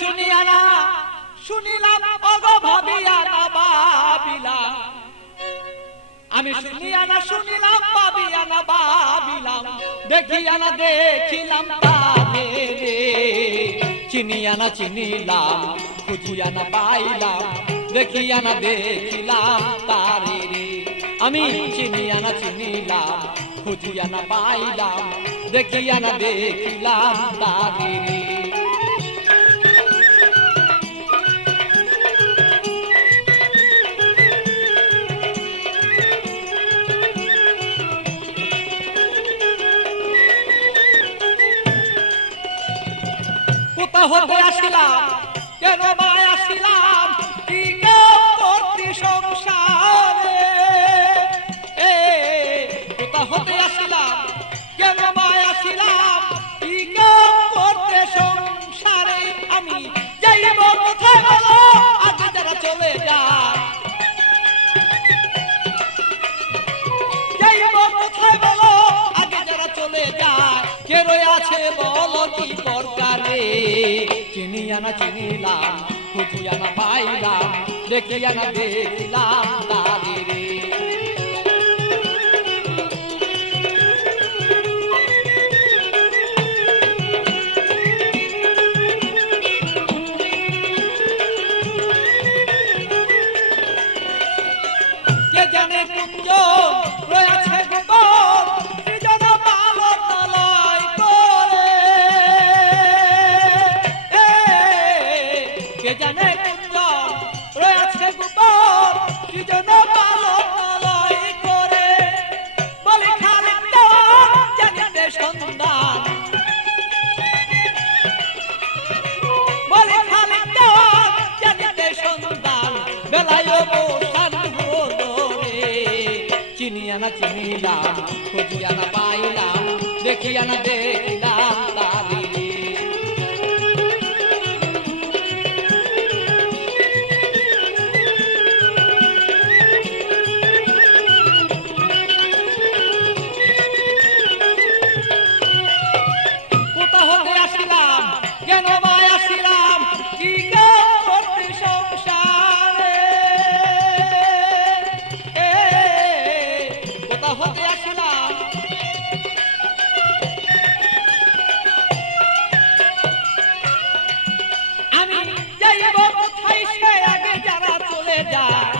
শুনিয়া না শুনিলাম ওগো ভাবিয়া না ভাবিলাম আমি শুনিয়া না শুনিলাম ভাবিয়া না ভাবিলাম দেখিয়া না দেখিলাম তারে রে চিনিয়া না চিনিলাম খুঁজিয়া না পাইলাম দেখিয়া না দেখিলাম তারে রে আমি চিনিয়া না চিনিলাম খুঁজিয়া না পাইলাম দেখিয়া না দেখিলাম তারে রে কোথা হতে আসিলাম কেন বা আসিলাম কি করতে সংসারে কোথা হতে আসিলাম কেন বা আসিলাম কি করতে সংসারে আমি যাইব কোথায় বলো আগে যারা চলে যায় যাইব কোথায় বলো আগে যারা চলে যায় কে রয়ে আছে বলো কি প্রকারে চিনিয়া না চিনিলাম খুঁজিয়া না পাইলাম দেখিয়া না দেখিলাম তারে রে কে জানে কুঞ্জ রয়েছে গোপন সৃজন পালন তলয় করে কে জানে কুঞ্জ রয়েছে গোপন সৃজন পালন তলয় করে বলে খালিক দেওয়ার জানিতে সন্ধান বলে খালিক দেওয়ার জানিতে সন্ধান বেলায় বসান চিনিয়া না চিনিলাম খুঁজিয়া না পাইলাম দেখিয়া না দেখিলাম তারে কোথা হতে আসিলাম কেন বা আসিলাম কি করতে সংসারে হতে আসিলাম আমি যাইব কোথায় সে আগে যারা চলে যায়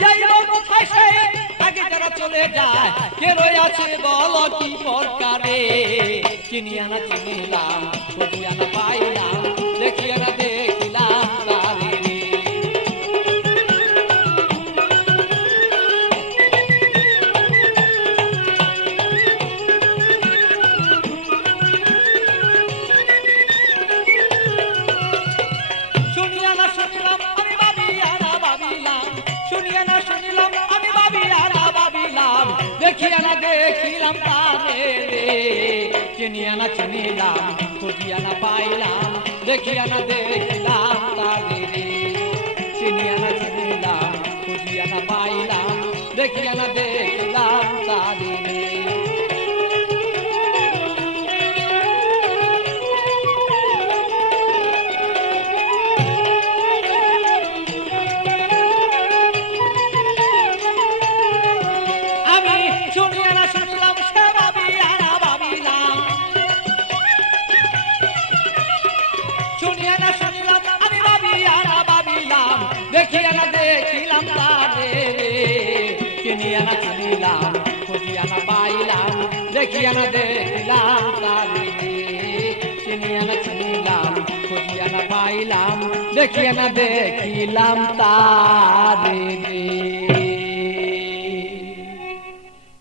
যাইব কোথায় সে আগে যারা চলে যায় কে রয়ে আছে বলো কি প্রকারে চিনিয়া না চিনিলাম খুঁজিয়া না পাইলাম দেখিয়া না দেখিলাম তারে রে শুনিয়া না শুনিলাম আমি ভাবিয়া না ভাবিলাম শুনিয়া না শুনিলাম আমি ভাবিয়া না ভাবিলাম দেখিয়া না দেখিলাম তারে রে চিনিয়া না চিনিলাম খুঁজিয়া না পাইলাম দেখিয়া না দেখিলাম তারে রে চিনিয়া না চিনিলাম খুঁজিয়া না পাইলাম দেখিয়া না দেখিলাম তারে রে শুনিয়া না শুনিলাম সে ভাবিয়া না ভাবিলাম শুনিয়া না শুনিলাম আমি ভাবিয়া না ভাবিলাম দেখিয়া না দেখিলাম তারে রে চিনিয়া না চিনিলাম খুঁজিয়া না পাইলাম দেখিয়া না দেখিলাম তারে রে চিনিয়া না চিনিলাম খুঁজিয়া না পাইলাম দেখিয়া না দেখিলাম তারে রে।